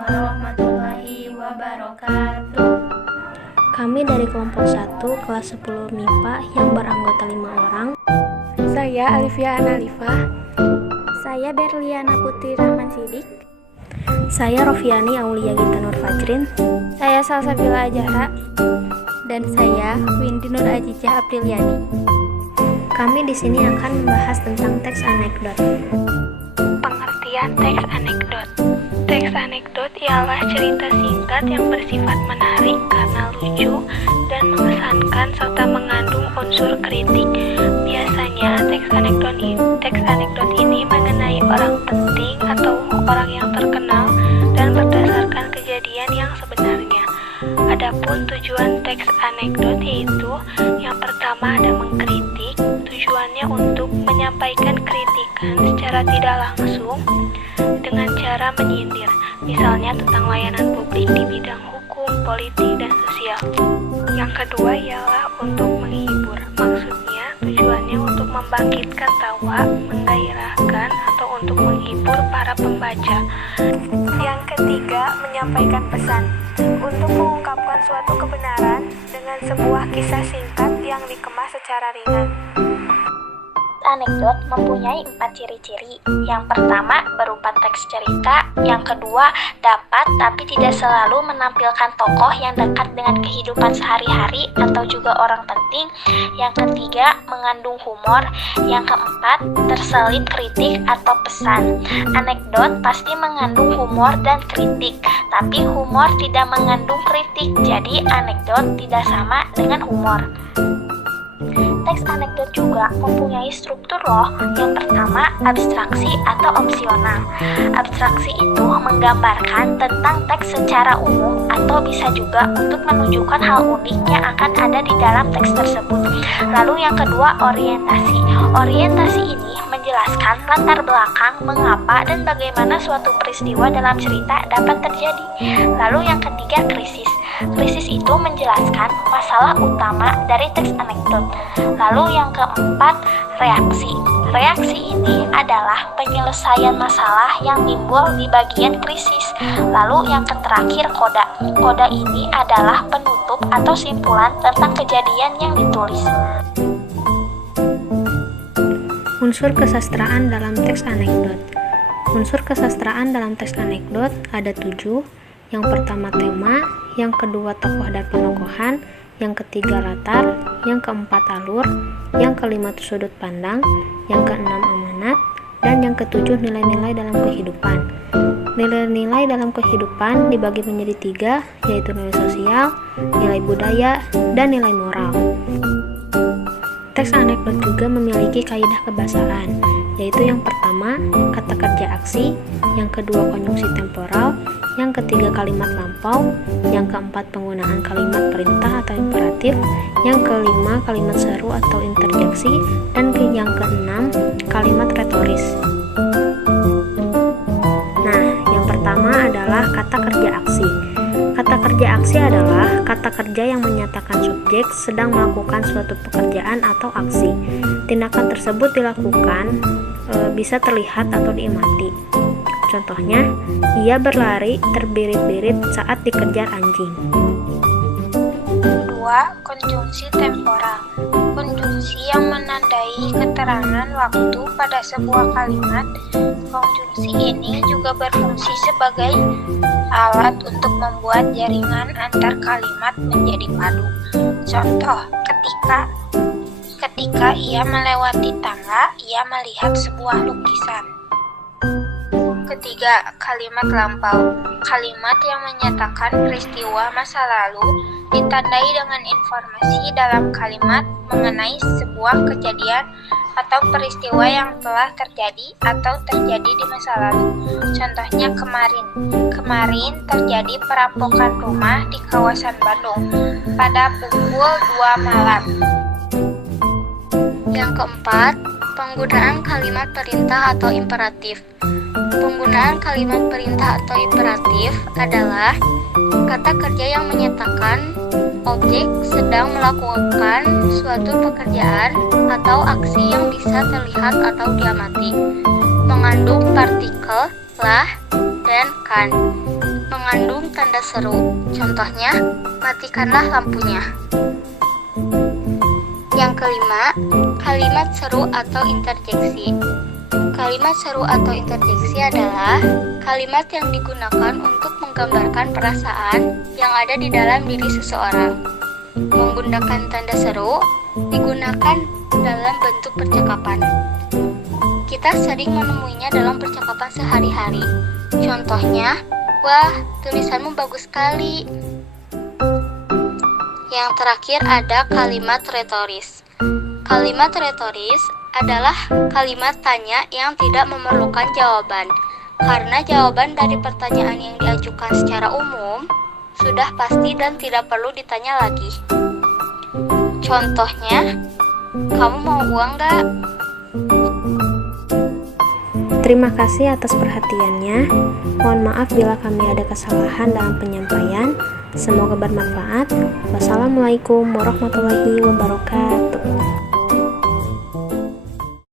warahmatullahi wabarakatuh. Kami dari kelompok 1 kelas 10 MIPA yang beranggota 5 orang. Saya Alifia Analifah. Saya Berliana Putri Rahman Sidik. Saya Rofiani Aulia Gita Nur Fajrin. Saya Salsabila Ajara. Dan saya Windy Nur Ajijah Apriliani. Kami di sini akan membahas tentang teks anekdot. Pengertian teks anekdot. Teks anekdot ialah cerita singkat yang bersifat menarik karena lucu dan mengesankan serta mengandung unsur kritik. Biasanya teks anekdot ini mengenai orang penting atau orang yang terkenal dan berdasarkan kejadian yang sebenarnya. Adapun tujuan teks anekdot yaitu yang pertama ada mengkritik, tujuannya untuk menyampaikan kritikan secara tidak langsung dengan cara menyindir, misalnya tentang layanan publik di bidang hukum, politik, dan sosial. Yang kedua ialah untuk menghibur, maksudnya tujuannya untuk membangkitkan tawa, menggairahkan, atau untuk menghibur para pembaca. Yang ketiga, menyampaikan pesan, untuk mengungkapkan suatu kebenaran dengan sebuah kisah singkat yang dikemas secara ringan. Anekdot mempunyai 4 ciri-ciri. Yang pertama berupa teks cerita, yang kedua dapat tapi tidak selalu menampilkan tokoh yang dekat dengan kehidupan sehari-hari atau juga orang penting, yang ketiga mengandung humor, yang keempat terselip kritik atau pesan. Anekdot pasti mengandung humor dan kritik, tapi humor tidak mengandung kritik, jadi anekdot tidak sama dengan humor. Teks anekdot juga mempunyai struktur loh. Yang pertama, abstraksi atau opsional. Abstraksi itu menggambarkan tentang teks secara umum atau bisa juga untuk menunjukkan hal unik yang akan ada di dalam teks tersebut. Lalu yang kedua, orientasi. Orientasi ini menjelaskan latar belakang, mengapa dan bagaimana suatu peristiwa dalam cerita dapat terjadi. Lalu yang ketiga, krisis. Krisis itu menjelaskan masalah utama dari teks anekdot. Lalu yang keempat, reaksi. Reaksi ini adalah penyelesaian masalah yang timbul di bagian krisis. Lalu yang terakhir, koda. Koda ini adalah penutup atau simpulan tentang kejadian yang ditulis. Unsur kesastraan dalam teks anekdot. Unsur kesastraan dalam teks anekdot ada 7. Yang pertama tema, yang kedua tokoh dan penokohan, yang ketiga latar, yang keempat alur, yang kelima sudut pandang, yang keenam amanat, dan yang ketujuh nilai-nilai dalam kehidupan. Nilai-nilai dalam kehidupan dibagi menjadi 3, yaitu nilai sosial, nilai budaya, dan nilai moral. Teks anekdot juga memiliki kaidah kebahasaan, yaitu yang pertama kata kerja aksi, yang kedua konjungsi temporal, yang ketiga kalimat lampau, yang keempat penggunaan kalimat perintah atau imperatif, yang kelima kalimat seru atau interjeksi, dan yang keenam kalimat retoris. Nah, yang pertama adalah kata kerja aksi. Kata kerja aksi adalah kata kerja yang menyatakan subjek sedang melakukan suatu pekerjaan atau aksi. Tindakan tersebut dilakukan bisa terlihat atau diamati. Contohnya, ia berlari terbirit-birit saat dikejar anjing. Kedua, konjungsi temporal. Konjungsi yang menandai keterangan waktu pada sebuah kalimat. Konjungsi ini juga berfungsi sebagai alat untuk membuat jaringan antar kalimat menjadi padu. Contoh, ketika ia melewati tangga, ia melihat sebuah lukisan. Ketiga, kalimat lampau. Kalimat yang menyatakan peristiwa masa lalu ditandai dengan informasi dalam kalimat mengenai sebuah kejadian atau peristiwa yang telah terjadi atau terjadi di masa lalu. Contohnya kemarin. Kemarin terjadi perampokan rumah di kawasan Bandung pada pukul 2 malam. Yang keempat, penggunaan kalimat perintah atau imperatif. Penggunaan kalimat perintah atau imperatif adalah kata kerja yang menyatakan objek sedang melakukan suatu pekerjaan atau aksi yang bisa terlihat atau diamati, mengandung partikel lah dan kan. mengandung tanda seru. Contohnya, matikanlah lampunya. Yang kelima, kalimat seru atau interjeksi. Kalimat seru atau interjeksi adalah kalimat yang digunakan untuk menggambarkan perasaan yang ada di dalam diri seseorang. Menggunakan tanda seru digunakan dalam bentuk percakapan. Kita sering menemuinya dalam percakapan sehari-hari. Contohnya, wah, tulisanmu bagus sekali. Yang terakhir ada kalimat retoris. Kalimat retoris adalah kalimat tanya yang tidak memerlukan jawaban, karena jawaban dari pertanyaan yang diajukan secara umum sudah pasti dan tidak perlu ditanya lagi. Contohnya, kamu mau uang gak? Terima kasih atas perhatiannya. Mohon maaf bila kami ada kesalahan dalam penyampaian. Semoga bermanfaat. Wassalamualaikum warahmatullahi wabarakatuh.